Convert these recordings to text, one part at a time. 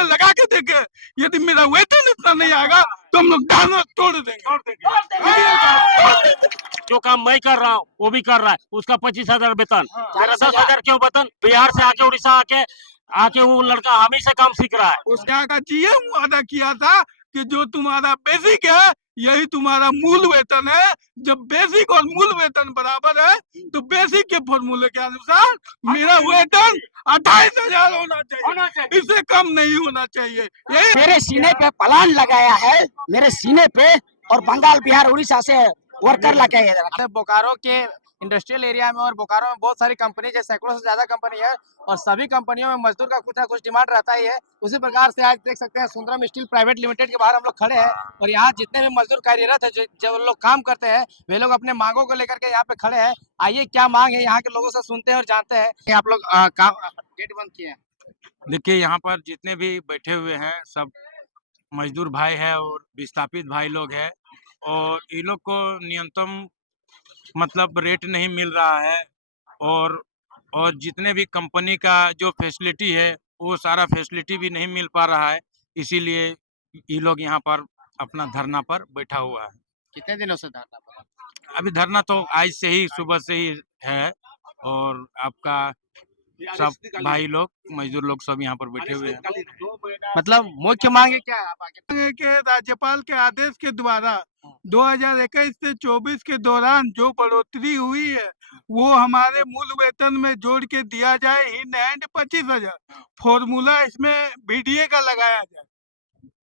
में लगा के देखे, यदि मेरा वेतन इतना नहीं आएगा तो हम लोग डालना तोड़ देंगे। जो काम मैं कर रहा हूँ वो भी कर रहा है, उसका 25,000 वेतन, मेरा 10,000 क्यों वेतन? बिहार से आके उड़ीसा आके वो लड़का हम ही से काम सीख रहा है। उसने आकर जीएम वादा किया था कि जो तुम्हारा बेसिक है यही तुम्हारा मूल वेतन है। जब बेसिक और मूल वेतन बराबर है तो बेसिक के फॉर्मूले के अनुसार मेरा वेतन 28,000 होना चाहिए, इससे कम नहीं होना चाहिए। यही मेरे सीने पे प्लान लगाया है, मेरे सीने पे, और बंगाल बिहार उड़ीसा से वर्कर लगे। बोकारो के इंडस्ट्रियल एरिया में और बोकारो में बहुत सारी कंपनी है, सैकड़ों से ज्यादा कंपनी है और सभी कंपनियों में मजदूर का कुछ ना कुछ डिमांड रहता ही है। उसी प्रकार से आज देख सकते हैं सुंदरम स्टील प्राइवेट लिमिटेड के बाहर हम लोग खड़े हैं और यहाँ जितने भी मजदूर कार्यरत है, जो लोग काम करते हैं, वे लोग अपने मांगों को लेकर के यहाँ पे खड़े हैं। आइए क्या मांग है यहाँ के लोगों से सुनते हैं और जानते हैं। आप लोग काम गेट बंद किए हैं। देखिए यहाँ पर जितने भी बैठे हुए हैं सब मजदूर भाई है और विस्थापित भाई लोग हैं और इन लोग को न्यूनतम मतलब रेट नहीं मिल रहा है और जितने भी कंपनी का जो फैसिलिटी है वो सारा फैसिलिटी भी नहीं मिल पा रहा है, इसीलिए ये लोग यहाँ पर अपना धरना पर बैठा हुआ है। कितने दिनों से धरना पर? अभी धरना तो आज से ही सुबह से ही है और आपका सब भाई लोग मजदूर लोग सब यहाँ पर बैठे हुए हैं। मतलब मुख्य मांग है क्या है? आप आगे के राज्यपाल के आदेश के द्वारा 2021 से 24 के दौरान जो बढ़ोतरी हुई है वो हमारे मूल वेतन में जोड़ के दिया जाए। इन हैंड 25,000 फॉर्मूला इसमें बीडीए का लगाया जाए,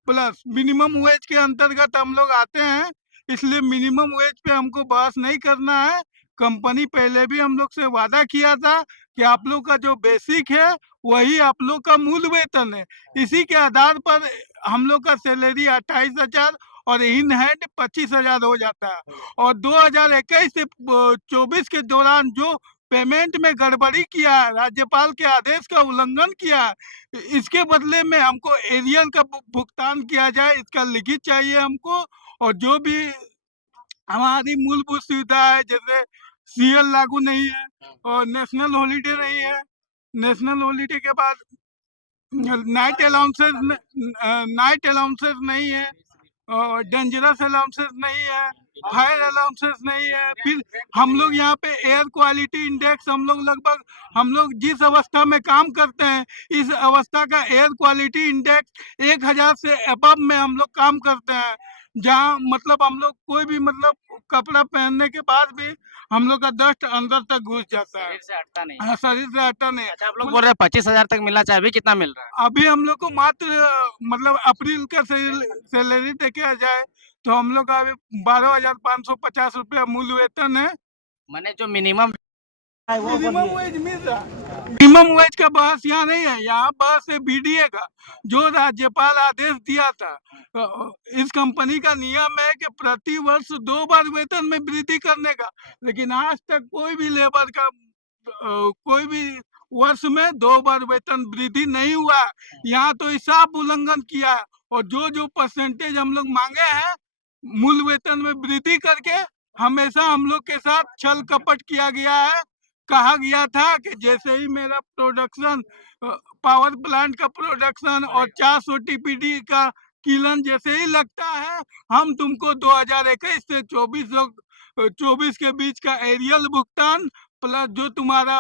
प्लस मिनिमम वेज के अंतर्गत हम लोग आते हैं, इसलिए मिनिमम वेज पे हमको बहस नहीं करना है। कंपनी पहले भी हम लोग से वादा किया था कि आप लोग का जो बेसिक है वही आप लोग का मूल वेतन है, इसी के आधार पर हम लोग का सैलरी 28,000 और इन हैंड 25,000 हो जाता है। और 2021 से 24 के दौरान जो पेमेंट में गड़बड़ी किया है, राज्यपाल के आदेश का उल्लंघन किया है, इसके बदले में हमको एरियल का भुगतान किया जाए, इसका लिखित चाहिए हमको। और जो भी हमारी मूलभूत सुविधा है जैसे सीएल लागू नहीं है और नेशनल हॉलीडे नहीं है, नेशनल हॉलीडे के बाद नाइट अलाउंसेस नहीं है और डेंजरस अलाउंसेस नहीं है, फायर अलाउंसेस नहीं है। फिर हम लोग यहाँ पे एयर क्वालिटी इंडेक्स हम लोग जिस अवस्था में काम करते हैं इस अवस्था का एयर क्वालिटी इंडेक्स 1,000 से अबव में हम लोग काम करते हैं, जहाँ मतलब हम लोग कोई भी मतलब कपड़ा पहनने के बाद भी हम लोग का डस्ट अंदर तक घुस जाता है, शरीर से हटता नहीं। हाँ, शरीर से हटता नहीं। अच्छा, आप लोग बोल रहे हैं 25,000 तक मिलना चाहिए, अभी कितना मिल रहा है? अभी हम लोग को मात्र मतलब अप्रैल का सैलरी देखा जाए तो हम लोग का अभी 12,550 रुपया मूल वेतन है। मैंने जो मिनिमम मिनिमम वेज मिल रहा है, मिनिमम वेज का बहस यहाँ नहीं है, यहाँ बहस है बीडीए का, जो राज्यपाल आदेश दिया था। इस कंपनी का नियम है कि प्रति वर्ष 2 बार वेतन में वृद्धि करने का, लेकिन आज तक कोई भी लेबर का कोई भी वर्ष में 2 बार वेतन वृद्धि नहीं हुआ। यहाँ तो साफ उल्लंघन किया है और जो परसेंटेज हम लोग मांगे हैं मूल वेतन में वृद्धि करके हमेशा हम लोग के साथ छल कपट किया गया है। कहा गया था कि जैसे ही मेरा प्रोडक्शन पावर प्लांट का प्रोडक्शन और 400 टीपीडी का किलन जैसे ही लगता है हम तुमको 2021 से 24 के बीच का एरियल भुगतान प्लस जो तुम्हारा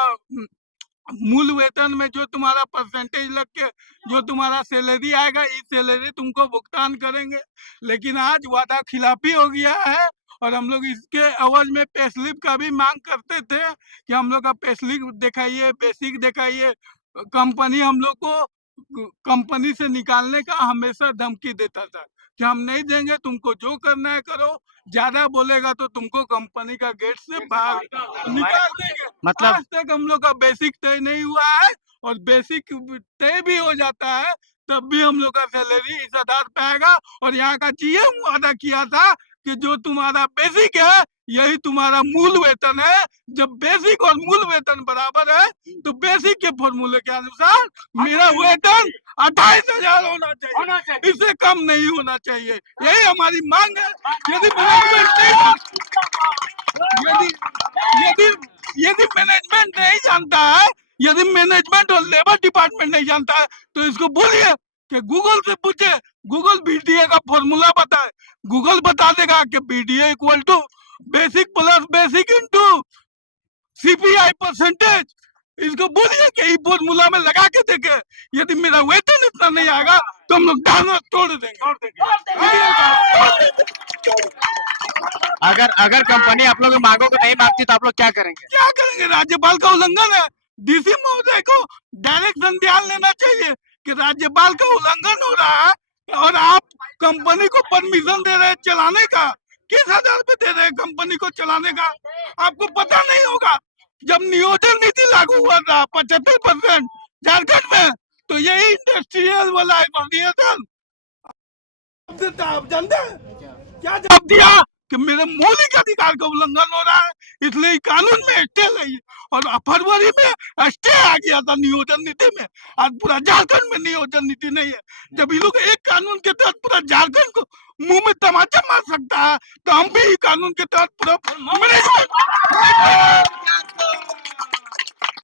मूल वेतन में जो तुम्हारा परसेंटेज लग के जो तुम्हारा सैलरी आएगा इस सैलरी तुमको भुगतान करेंगे। लेकिन आज वादा खिलाफी हो गया है और हम लोग इसके एवज में पे स्लिप का भी मांग करते थे कि हम लोग का पे स्लिप दिखाइए, बेसिक दिखाइए। कंपनी हम लोग को कंपनी से निकालने का हमेशा धमकी देता था कि हम नहीं देंगे, तुमको जो करना है करो, ज्यादा बोलेगा तो तुमको कंपनी का गेट से बाहर निकाल देंगे। मतलब आज तक हम लोग का बेसिक तय नहीं हुआ है और बेसिक तय भी हो जाता है तब भी हम लोग का सैलरी इस आधार पे आएगा। और यहाँ का जीएम वादा किया था कि जो तुम्हारा बेसिक है यही तुम्हारा मूल वेतन है। जब बेसिक और मूल वेतन बराबर है तो बेसिक के फॉर्मूले के अनुसार मेरा वेतन 28,000 होना चाहिए, इससे कम नहीं होना चाहिए। यही हमारी मांग है। यदि मैनेजमेंट नहीं जानता है, यदि मैनेजमेंट और लेबर डिपार्टमेंट नहीं जानता है तो इसको बोलिए कि गूगल से पूछे, गूगल बीडीए का फॉर्मूला बताए, गूगल बता देगा कि BDA equal to basic plus basic into CPI percentage. इसको बोलिए कि ये फॉर्मूला में लगा के देखे, यदि मेरा वेतन इतना नहीं आएगा तो हम लोग डालना तोड़ देंगे। अगर अगर कंपनी आप लोग की मांगों को नहीं मानती तो आप लोग क्या करेंगे? क्या करेंगे? राज्यपाल का उल्लंघन है। डीसी महोदय को डायरेक्ट संज्ञान लेना चाहिए कि राज्यपाल का उल्लंघन हो रहा है और आप कंपनी को परमिशन दे रहे हैं चलाने का। किस आधार पे दे रहे हैं कंपनी को चलाने का? आपको पता नहीं होगा, जब नियोजन नीति लागू हुआ था 75% झारखंड में, तो यही इंडस्ट्रियल वाला एसोसिएशन आप जानते हैं क्या जवाब दिया कि मेरे मौलिक अधिकार का उल्लंघन हो रहा है, इसलिए कानून में स्टे लगी। और फरवरी में स्टे आ गया था नियोजन नीति में। आज पूरा झारखंड में नियोजन नीति नहीं है। जब ये लोग एक कानून के तहत पूरा झारखंड को मुंह में तमाचा मार सकता है, तो हम भी कानून के तहत पूरा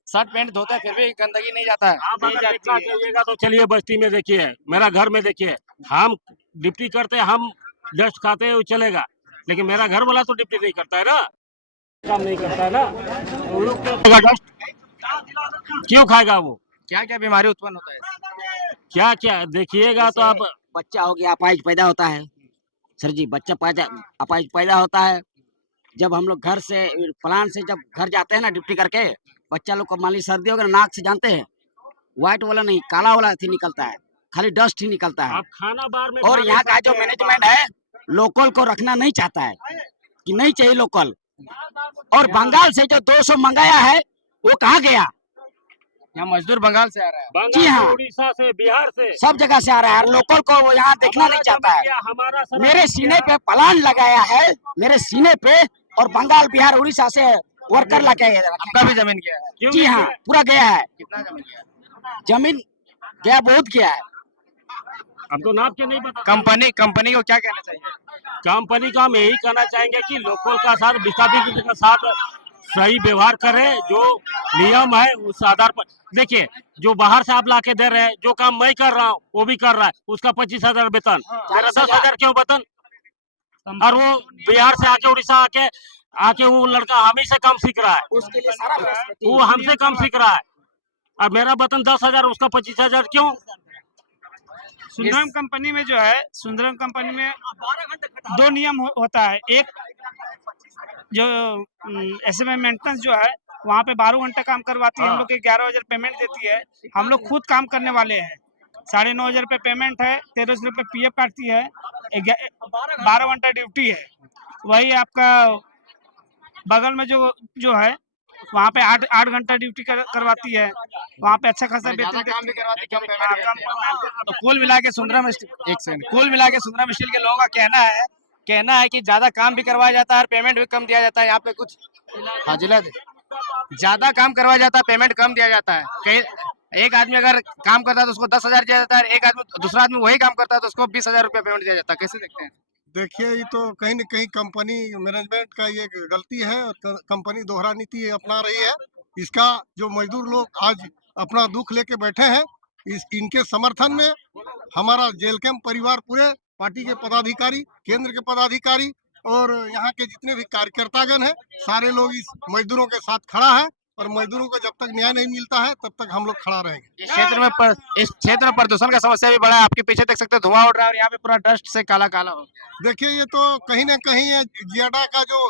शर्ट पैंट धोता है फिर भी गंदगी नहीं जाता है। आप अगर देखना चाहिएगा तो चलिए बस्ती में देखिए, मेरा घर में देखिए, हम ड्यूटी करते हैं, हम डस्ट खाते हैं वो चलेगा, लेकिन मेरा घर वाला तो ड्यूटी नहीं करता है ना, काम नहीं करता है ना, वो लोग तो डस्ट क्यों खाएगा? वो क्या क्या बीमारी उत्पन्न होता है? क्या क्या देखिएगा तो आप। बच्चा हो गया, अपाहिज पैदा होता है सर जी, बच्चा अपाहिज पैदा होता है। जब हम लोग घर से प्लान से जब घर जाते हैं ना ड्यूटी करके, बच्चा लोग को मान ली सर्दी हो गया, नाक से जानते हैं व्हाइट वाला नहीं काला वाला थी निकलता है, खाली डस्ट ही निकलता है। आप खाना बार में और यहाँ का जो मैनेजमेंट है लोकल को रखना नहीं चाहता है कि नहीं चाहिए लोकल। और बंगाल से जो 200 मंगाया है वो कहाँ गया? यहाँ मजदूर बंगाल से आ रहा है। बंगाल जी हाँ। से, उड़ीसा से, बिहार से, सब जगह से आ रहा है, लोकल को वो यहाँ देखना नहीं चाहता है। हमारा मेरे सीने पे प्लान लगाया है, मेरे सीने पे, और बंगाल बिहार उड़ीसा से वर्कर ला के आपका भी जमीन गया है? जी हाँ, पूरा गया है। कितना जमीन गया है? जमीन गया, बहुत गया है। हम तो नाप के नहीं बता। कंपनी को क्या कहना चाहिए? कंपनी को हम यही कहना चाहेंगे कि लोकल का साथ, विस्थापित के साथ सही व्यवहार करे, जो नियम है उस आधार पर। देखिए, जो बाहर से आप ला के दे रहे हैं, जो काम मैं कर रहा हूँ वो भी कर रहा है, उसका 25,000 वेतन, मेरा 10,000 क्यों वेतन? और वो बिहार से आके, उड़ीसा आके वो लड़का हम ही से काम सीख रहा है, उसके लिए सारा फैसिलिटी वो हमसे काम सीख रहा है, और मेरा वेतन 10,000, उसका 25,000 क्यों? सुंदरम कंपनी में जो है, सुंदरम कंपनी में 2 नियम होता है। एक जो एसएमए मेंटेनेंस जो है वहाँ पे 12 घंटे काम करवाती है, हम लोग के 11,000 पेमेंट देती है। हम लोग खुद काम करने वाले हैं, 9,500 रुपये पेमेंट है, 1,300 रुपये पीएफ काटती है, 12 घंटा ड्यूटी है। वही आपका बगल में जो है वहाँ पे 8 घंटा ड्यूटी करवाती है, वहाँ पे अच्छा खासा वेतन काम भी करवाती है, कम पेमेंट हाँ, देती है। तो कुल मिला के सुंदरम स्टील के लोगों का कहना है कि ज्यादा काम भी करवाया जाता है और पेमेंट भी कम दिया जाता है। यहाँ पे कुछ हाजिला दे, ज्यादा काम करवाया जाता है, पेमेंट कम दिया जाता है। कहीं एक आदमी अगर काम करता है तो उसको 10,000 दिया जाता है, एक आदमी दूसरा आदमी वही काम करता है तो उसको 20,000 रुपया पेमेंट दिया जाता है। कैसे देखते हैं? देखिए, ये तो कहीं न कहीं कंपनी मैनेजमेंट का ये गलती है और कंपनी दोहरा नीति अपना रही है। इसका जो मजदूर लोग आज अपना दुख लेके बैठे हैं, इनके समर्थन में हमारा जेल कैंप परिवार, पूरे पार्टी के पदाधिकारी, केंद्र के पदाधिकारी और यहाँ के जितने भी कार्यकर्तागण हैं, सारे लोग इस मजदूरों के साथ खड़ा है। और मजदूरों को जब तक न्याय नहीं मिलता है तब तक हम लोग खड़ा रहेंगे। इस क्षेत्र में प्रदूषण का समस्या भी बड़ा है। आपके पीछे देख सकते हैं धुआं उड़ रहा है और यहाँ पे पूरा डस्ट से काला काला हो। देखिए, ये तो कहीं न कहीं ये जियाडा का जो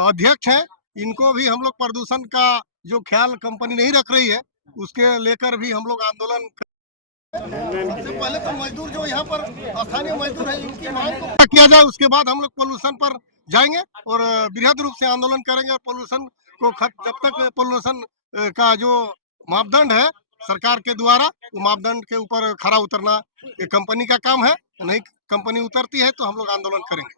अध्यक्ष है, इनको भी हम लोग प्रदूषण का जो ख्याल कंपनी नहीं रख रही है, उसके लेकर भी हम लोग आंदोलन। सबसे पहले तो मजदूर जो यहाँ पर स्थानीय मजदूर है, इनकी मांग को पूरा किया जाए, उसके बाद हम लोग पोल्यूशन पर जाएंगे और बृहद रूप से आंदोलन करेंगे। और पोल्यूशन को जब तक पोल्यूशन का जो मापदंड है सरकार के द्वारा, वो मापदंड के ऊपर खरा उतरना ये कंपनी का काम है। नहीं कंपनी उतरती है तो हम लोग आंदोलन करेंगे।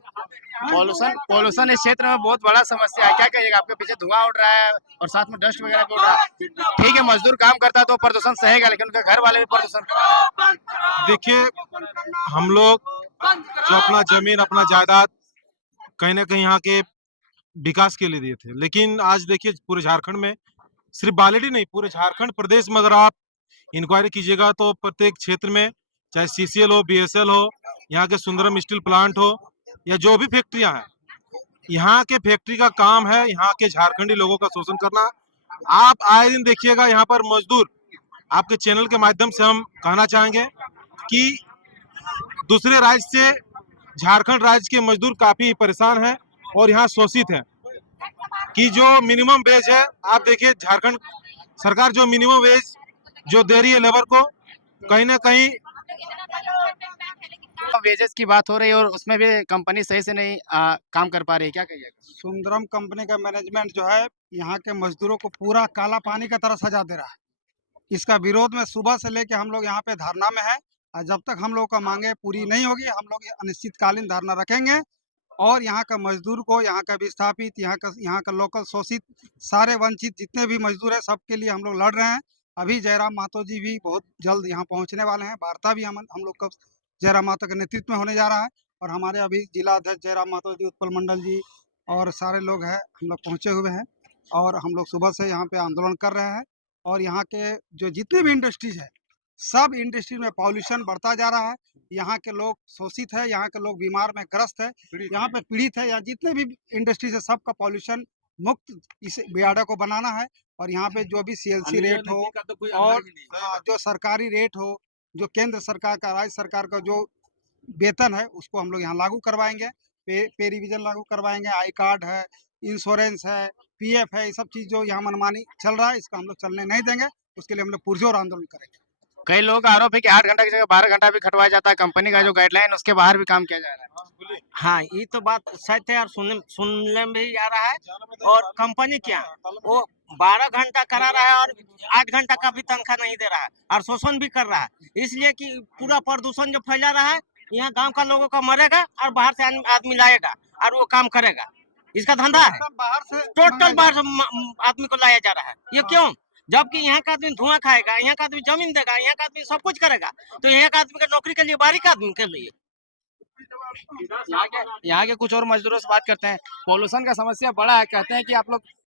पोल्यूशन इस क्षेत्र में बहुत बड़ा समस्या है। क्या कहिएगा? आपके पीछे धुआं उड़ रहा है और साथ में डस्ट वगैरह भी उड़ रहा है। ठीक है, मजदूर काम करता है तो प्रदूषण सहेगा, लेकिन उनके घर वाले भी प्रदूषण। देखिए, हम लोग जो अपना जमीन, अपना जायदाद कहीं ना कहीं यहाँ के विकास के लिए दिए थे, लेकिन आज देखिए पूरे झारखंड में, सिर्फ बालेडी नहीं, पूरे झारखंड प्रदेश में अगर आप इंक्वायरी कीजिएगा तो प्रत्येक क्षेत्र में चाहे CCL हो, BSL हो, यहाँ के सुंदरम स्टील प्लांट हो, या जो भी फैक्ट्रियां हैं, यहाँ के फैक्ट्री का काम है यहाँ के झारखंडी लोगों का शोषण करना। आप आए दिन देखिएगा यहाँ पर मजदूर, आपके चैनल के माध्यम से हम कहना चाहेंगे कि दूसरे राज्य से झारखंड राज्य के मजदूर काफी परेशान हैं और यहाँ शोषित हैं कि जो मिनिमम वेज है, आप देखिए झारखंड सरकार जो मिनिमम वेज जो दे रही है लेबर को, कहीं ना कहीं वेजेस की बात हो रही है और उसमें भी कंपनी सही से नहीं काम कर पा रही है, क्या कहिएगा? सुंदरम कंपनी का मैनेजमेंट जो है यहाँ के मजदूरों को पूरा काला पानी का तरह सजा दे रहा है। इसका विरोध में सुबह से लेके हम लोग यहाँ पे धरना में है और जब तक हम लोग का मांगे पूरी नहीं होगी हम लोग ये अनिश्चितकालीन धरना रखेंगे और यहाँ का मजदूर को, यहाँ का विस्थापित, यहाँ का लोकल शोषित, सारे वंचित जितने भी मजदूर है सबके लिए हम लोग लड़ रहे हैं। अभी जयराम महतो जी भी बहुत जल्द यहाँ पहुँचने वाले हैं। वार्ता भी हम लोग का जयराम महतो के नेतृत्व में होने जा रहा है और हमारे अभी जिला अध्यक्ष जयराम महतो जी, उत्पल मंडल जी और सारे लोग हैं, हम लोग पहुँचे हुए हैं और हम लोग सुबह से यहाँ पे आंदोलन कर रहे हैं। और यहाँ के जो जितने भी इंडस्ट्रीज है, सब इंडस्ट्री में पॉल्यूशन बढ़ता जा रहा है। यहाँ के लोग शोषित है, यहाँ के लोग बीमार में ग्रस्त है, यहाँ पे पीड़ित है। यहाँ जितने भी इंडस्ट्रीज है सबका पॉल्यूशन मुक्त इस बियाडा को बनाना है। और यहाँ पे जो भी CLC रेट हो और जो सरकारी रेट हो, जो केंद्र सरकार का, राज्य सरकार का जो वेतन है उसको हम लोग यहाँ लागू करवाएंगे। पे रिविजन लागू करवाएंगे, आई कार्ड है, इंश्योरेंस है, PF है, ये सब चीज जो यहाँ मनमानी चल रहा है इसका हम लोग चलने नहीं देंगे। उसके लिए हम लोग पुरजोर आंदोलन करेंगे। कई लोगों का आरोप है कि 8 घंटा की जगह 12 घंटा भी खटवाया जाता है। कंपनी का जो गाइडलाइन उसके बाहर भी काम किया जा रहा है। हाँ, ये तो बात सच है और सुनने में भी आ रहा है। और कंपनी क्या, वो 12 घंटा करा रहा है और 8 घंटा का भी तनख्वाह नहीं दे रहा है और शोषण भी कर रहा है। इसलिए कि पूरा प्रदूषण जो फैला रहा है, यहाँ गांव का लोगों का मरेगा और बाहर से आदमी लाएगा और वो काम करेगा। इसका धंधा है, टोटल बाहर से आदमी को लाया जा रहा है। ये क्यों? जबकि यहाँ का आदमी धुआं खाएगा, यहाँ का आदमी जमीन देगा, यहाँ का आदमी सब कुछ करेगा, तो यहाँ का आदमी का नौकरी के लिए, बाहरी का आदमी के लिए। यहाँ के कुछ और मजदूरों से बात करते हैं। पॉल्यूशन का समस्या बड़ा है, कहते हैं कि आप लोग